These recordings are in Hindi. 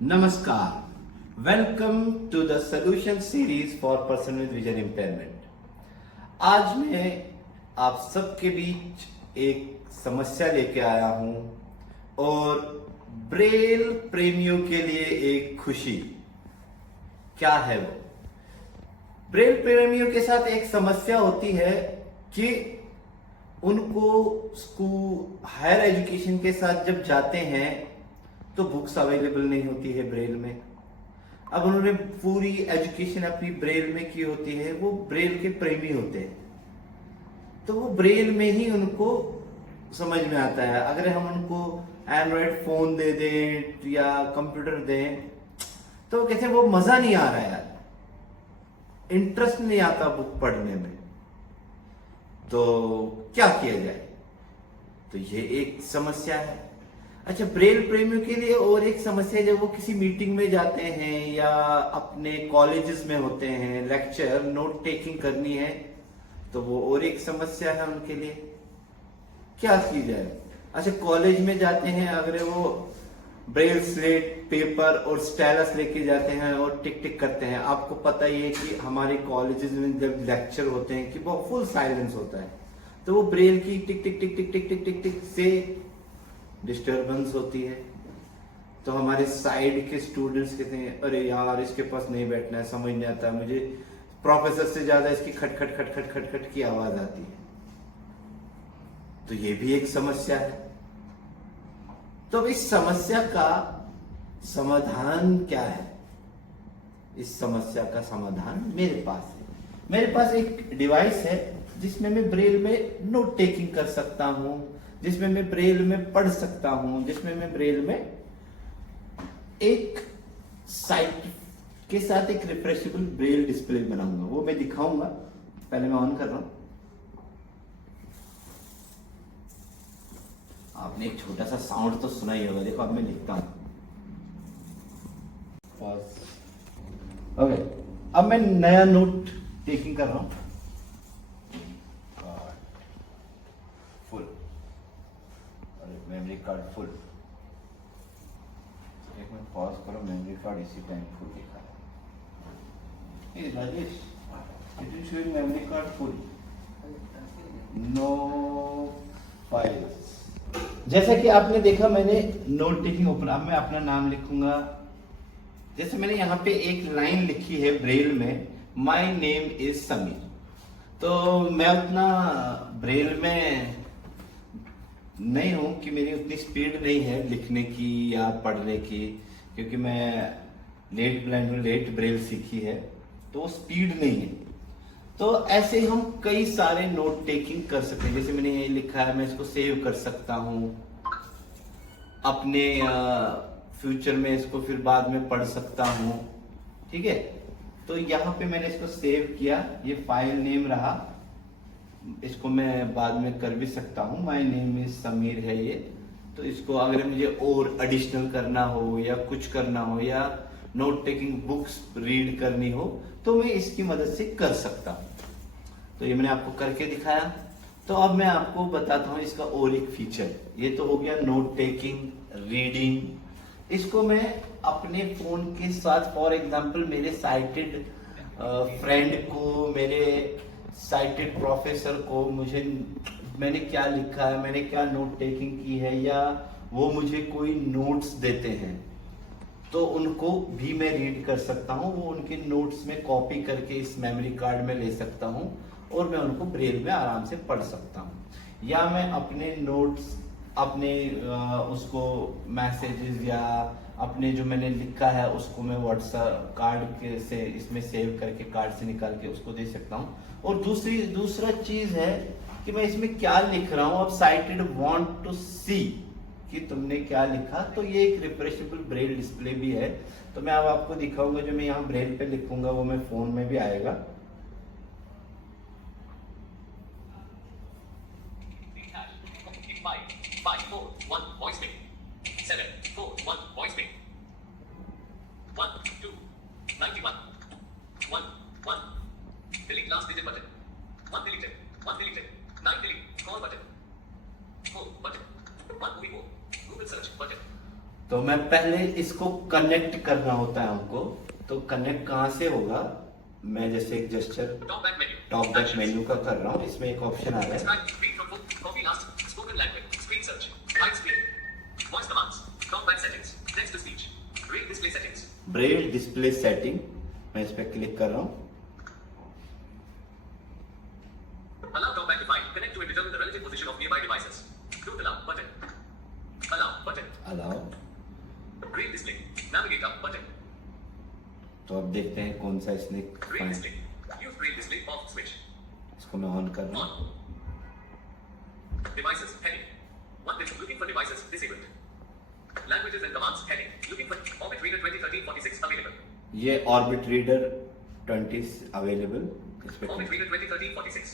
नमस्कार, welcome to the solution series for person with vision impairment. आज मैं आप सबके बीच एक समस्या लेके आया हूं और ब्रेल प्रेमियों के लिए एक खुशी। क्या है वो? ब्रेल प्रेमियों के साथ एक समस्या होती है कि उनको स्कूल हायर एजुकेशन के साथ जब जाते हैं तो बुक्स अवेलेबल नहीं होती है ब्रेल में। अब उन्होंने पूरी एजुकेशन अपनी ब्रेल में की होती है, वो ब्रेल के प्रेमी होते हैं, तो वो ब्रेल में ही उनको समझ में आता है। अगर हम उनको एंड्रॉयड फोन दे दें या कंप्यूटर दें तो कहते हैं वो मजा नहीं आ रहा यार, इंटरेस्ट नहीं आता बुक पढ़ने में, तो क्या किया जाए? तो ये एक समस्या है। अच्छा, ब्रेल प्रेमियों के लिए और एक समस्या है, जब वो किसी मीटिंग में जाते हैं या अपने कॉलेजेस में होते हैं, लेक्चर नोट टेकिंग करनी है, तो वो और एक समस्या है उनके लिए। क्या की जाए? अच्छा, कॉलेज में जाते हैं, अगर वो ब्रेल स्लेट पेपर और स्टाइलस लेके जाते हैं और टिक टिक करते हैं। आपको पता ही है कि हमारे कॉलेजेस में जब लेक्चर होते हैं कि वो फुल साइलेंस होता है, तो वो ब्रेल की टिक टिक टिक टिक टिक टिक टिक टिक से डिस्टरबेंस होती है। तो हमारे साइड के स्टूडेंट्स कहते हैं अरे यार इसके पास नहीं बैठना है, समझ नहीं आता, मुझे प्रोफेसर से ज्यादा इसकी खट खट खट खट खट खट की आवाज आती है। तो ये भी एक समस्या है। तो अब इस समस्या का समाधान क्या है? इस समस्या का समाधान मेरे पास है। मेरे पास एक डिवाइस है जिसमें मैं ब्रेल में नोट टेकिंग कर सकता हूं, जिसमें मैं ब्रेल में पढ़ सकता हूं, जिसमें मैं ब्रेल में एक साइट के साथ एक रिफ्रेशेबल ब्रेल डिस्प्ले बनाऊंगा। वो मैं दिखाऊंगा। पहले मैं ऑन कर रहा हूं। आपने एक छोटा सा साउंड तो सुना ही होगा। देखो अब मैं लिखता हूं। ओके, अब मैं नया नोट टेकिंग कर रहा हूं। Full memory card full. एक मिनट पॉज करो, मेमोरी कार्ड इसी टाइम फुल दिखा है। ए Rajesh, it is showing memory card full, no files. जैसा कि आपने देखा, मैंने नोट टेकिंग ओपन। अब मैं अपना नाम लिखूंगा। जैसे मैंने यहाँ पे एक लाइन लिखी है ब्रेल में, माई नेम इज समीर। तो मैं उतना ब्रेल में नहीं हूं कि मेरी उतनी स्पीड नहीं है लिखने की या पढ़ने की, क्योंकि मैं लेट ब्लाइंड हूँ, लेट ब्रेल सीखी है, तो स्पीड नहीं है। तो ऐसे हम कई सारे नोट टेकिंग कर सकते हैं। जैसे मैंने ये लिखा है, मैं इसको सेव कर सकता हूँ अपने फ्यूचर में, इसको फिर बाद में पढ़ सकता हूँ। ठीक है, तो यहाँ पे मैंने इसको सेव किया, ये फाइल नेम रहा। इसको मैं बाद में कर भी सकता हूँ, माय नेम इज समीर है ये। तो इसको अगर मुझे और एडिशनल करना हो या कुछ करना हो या नोट टेकिंग बुक्स रीड करनी हो, तो मैं इसकी मदद से कर सकता हूँ। तो ये मैंने आपको करके दिखाया। तो अब मैं आपको बताता हूँ इसका और एक फीचर। ये तो हो गया नोट टेकिंग, रीडिंग। इसको मैं अपने फोन के साथ, फॉर एग्जांपल मेरे साइटेड फ्रेंड को, मेरे साइटेड प्रोफेसर को, मैंने क्या लिखा है, मैंने क्या नोट टेकिंग की है, या वो मुझे कोई नोट्स देते हैं, तो उनको भी मैं रीड कर सकता हूँ। वो उनके नोट्स में कॉपी करके इस मेमोरी कार्ड में ले सकता हूँ और मैं उनको ब्रेल में आराम से पढ़ सकता हूँ। या मैं अपने नोट्स, अपने उसको मैसेजेस या अपने जो मैंने लिखा है उसको मैं व्हाट्सएप कार्ड के से इसमें सेव करके कार्ड से निकाल के उसको दे सकता हूँ। और दूसरा चीज है कि मैं इसमें क्या लिख रहा हूँ। अब साइटेड वांट टू सी कि तुमने क्या लिखा, तो ये एक रिफ्रेशेबल ब्रेल डिस्प्ले भी है। तो मैं अब आपको दिखाऊंगा, जो मैं यहाँ ब्रेल पे लिखूंगा वो मैं फोन में भी आएगा। Delete last digit button. 1 deleted. 1 deleted. 9 delete. Call button. Home button. 1 movie more. Google search button. तो मैं पहले इसको कनेक्ट करना होता है हमको। तो कनेक्ट कहाँ से होगा? मैं जैसे एक gesture Top back menu. Top back Actions. Menu का कर रहा हूँ। इसमें एक ऑप्शन आ रहा है Describe. Read from book. Copy last. Spoken language. Screen search. Hide screen. Voice commands. Top back settings. Text to speech. Braille display settings. Braille display setting. मैं इस पर क्लिक कर रहा हूँ। Allow talk back defined. Connect to and determine the relative position of nearby devices. Don't allow button. Allow button. Allow. Braille display. Navigate up button. तो अब देखते हैं कौन सा इसने Braille display. Use Braille display off switch. इसको मैं ऑन कर रहा हूँ। On. Devices heading. One list looking for devices disabled. Languages and commands heading. Looking for Orbit Reader 2013-46 available. ये ऑर्बिट रीडर 20 अवेलेबल। इस पे Orbit Reader 2013-46.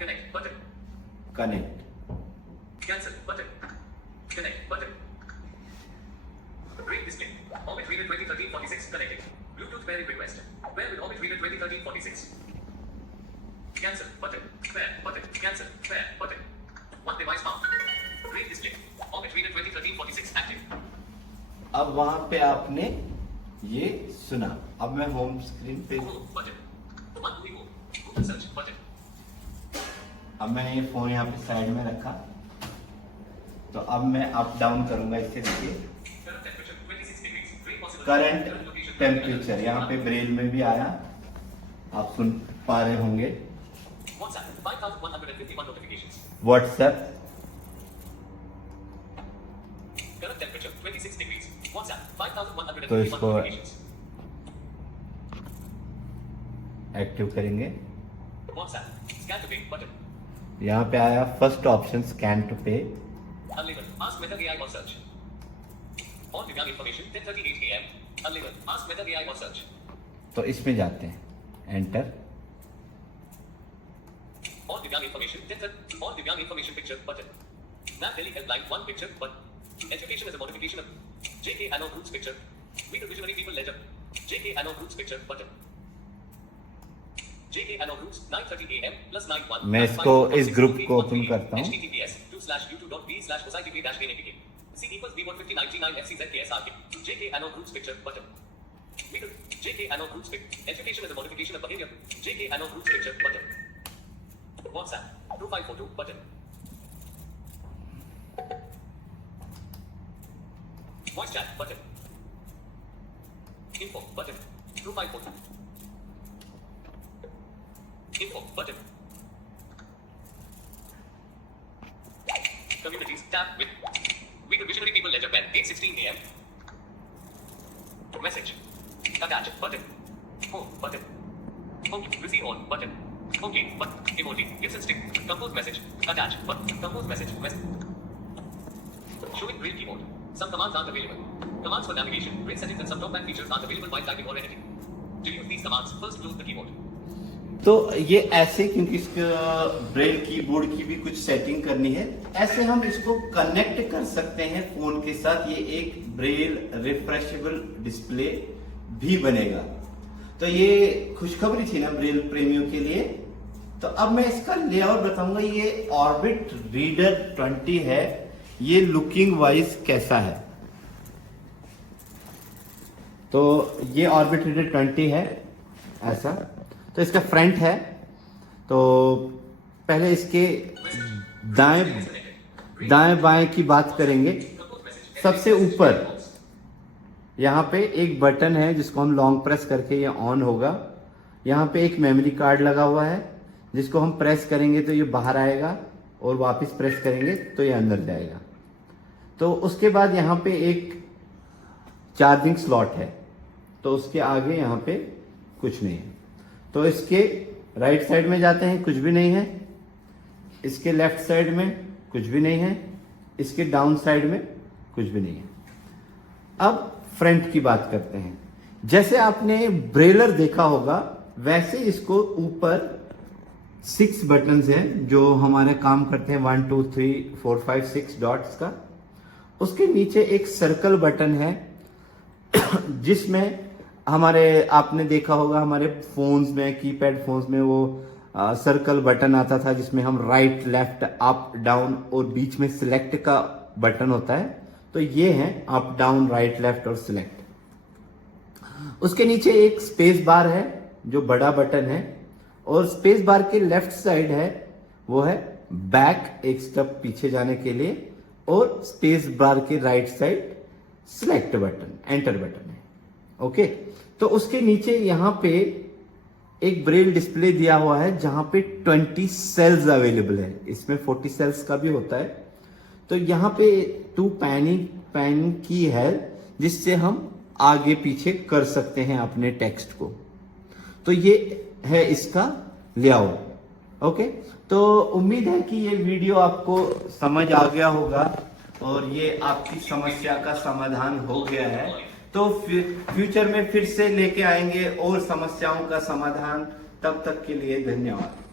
Connect button. Connect. Cancel button. Connect button. Braille display. Orbit Reader 2013-46 connected. Bluetooth pairing request. Pair with Orbit Reader 2013-46. Cancel button. Pair button. Cancel. Pair button. One device found. Braille display. Orbit Reader 2013-46 active. अब वहां पे आपने ये सुना। अब मैं होम स्क्रीन पे, Home button. One movie move. Google search button. अब मैंने ये फोन यहाँ पे साइड में रखा। तो अब मैं अप डाउन करूंगा इससे। देखिए Current temperature 26 degrees. Braille possible. Current Current location. Temperature यहाँ पे ब्रेल में भी आया, आप सुन पा रहे होंगे। WhatsApp 5151 notifications. WhatsApp Current temperature 26 degrees. WhatsApp 5151 तो इसको notifications. एक्टिव करेंगे। WhatsApp scan to pay button. यहाँ पे आया फर्स्ट ऑप्शन स्कैन टू पे। Unlabeled. Ask Meta AI or search. On Divyang information 10:38 a.m. Unlabeled. Ask Meta AI or search. तो इसमें जाते हैं, enter. On Divyang information 10:30. On Divyang information picture button. Nav Delhi helpline 1 picture button. Education is a modification of JK Anno Group's picture. Meet the visionary people ledger. JK Anno Group's picture button. JK Anno Groups 9:30 a.m. plus 9:1. मैं इसको इस ग्रुप को ओपन करता हूँ। https://youtube.b/society-apk. C equals B15099 FCZKSRK. JK Anno Groups picture button. Meet the JK Anno Groups picture. Education is a modification of behavior. JK Anno Groups picture button. WhatsApp profile photo button. Voice chat button. Info button. Profile photo. Info button. Communities tab with We the Visionary People Ledger Pen 8:16 a.m. Message. Attach button. Home button. Home receive on button. Okay button. Emoji. Gibson stick. Compose message. Attach button. Compose message. Showing Braille keyboard. Some commands aren't available. Commands for navigation. Braille settings and some talkback features aren't available while typing or editing. To use these commands, first close the keyboard. तो ये ऐसे, क्योंकि इसका ब्रेल कीबोर्ड की भी कुछ सेटिंग करनी है, ऐसे हम इसको कनेक्ट कर सकते हैं फोन के साथ। ये एक ब्रेल रिफ्रेशेबल डिस्प्ले भी बनेगा। तो ये खुशखबरी थी ना ब्रेल प्रेमियों के लिए। तो अब मैं इसका लेआउट बताऊंगा। ये ऑर्बिट रीडर 20 है, ये लुकिंग वाइज कैसा है। तो ये ऑर्बिट रीडर 20 है ऐसा। तो इसका फ्रंट है। तो पहले इसके दाएं बाएं की बात करेंगे। सबसे ऊपर यहाँ पे एक बटन है जिसको हम लॉन्ग प्रेस करके ये ऑन होगा। यहाँ पे एक मेमोरी कार्ड लगा हुआ है जिसको हम प्रेस करेंगे तो ये बाहर आएगा, और वापस प्रेस करेंगे तो ये अंदर जाएगा। तो उसके बाद यहाँ पे एक चार्जिंग स्लॉट है। तो उसके आगे यहाँ पे कुछ नहीं है। तो इसके राइट साइड में जाते हैं, कुछ भी नहीं है। इसके लेफ्ट साइड में कुछ भी नहीं है। इसके डाउन साइड में कुछ भी नहीं है। अब फ्रंट की बात करते हैं। जैसे आपने ब्रेलर देखा होगा वैसे इसको ऊपर 6 बटन्स हैं जो हमारे काम करते हैं 1 2 3 4 5 6 डॉट्स का। उसके नीचे एक सर्कल बटन है जिसमें हमारे, आपने देखा होगा हमारे फोन्स में, कीपैड फोन्स में वो सर्कल बटन आता था जिसमें हम राइट लेफ्ट अप डाउन और बीच में सिलेक्ट का बटन होता है। तो ये है अप डाउन राइट लेफ्ट और सिलेक्ट। उसके नीचे एक स्पेस बार है जो बड़ा बटन है, और स्पेस बार के लेफ्ट साइड है वो है बैक, एक स्टेप पीछे जाने के लिए, और स्पेस बार के right side select button, enter button है। ओके, तो उसके नीचे यहां पे एक ब्रेल डिस्प्ले दिया हुआ है जहां पे 20 सेल्स अवेलेबल है। इसमें 40 सेल्स का भी होता है। तो यहाँ पे 2 पैन की है जिससे हम आगे पीछे कर सकते हैं अपने टेक्स्ट को। तो ये है इसका लेआउट। ओके, तो उम्मीद है कि ये वीडियो आपको समझ आ गया होगा और ये आपकी समस्या का समाधान हो गया है। तो फ्यूचर में फिर से लेके आएंगे और समस्याओं का समाधान। तब तक के लिए धन्यवाद।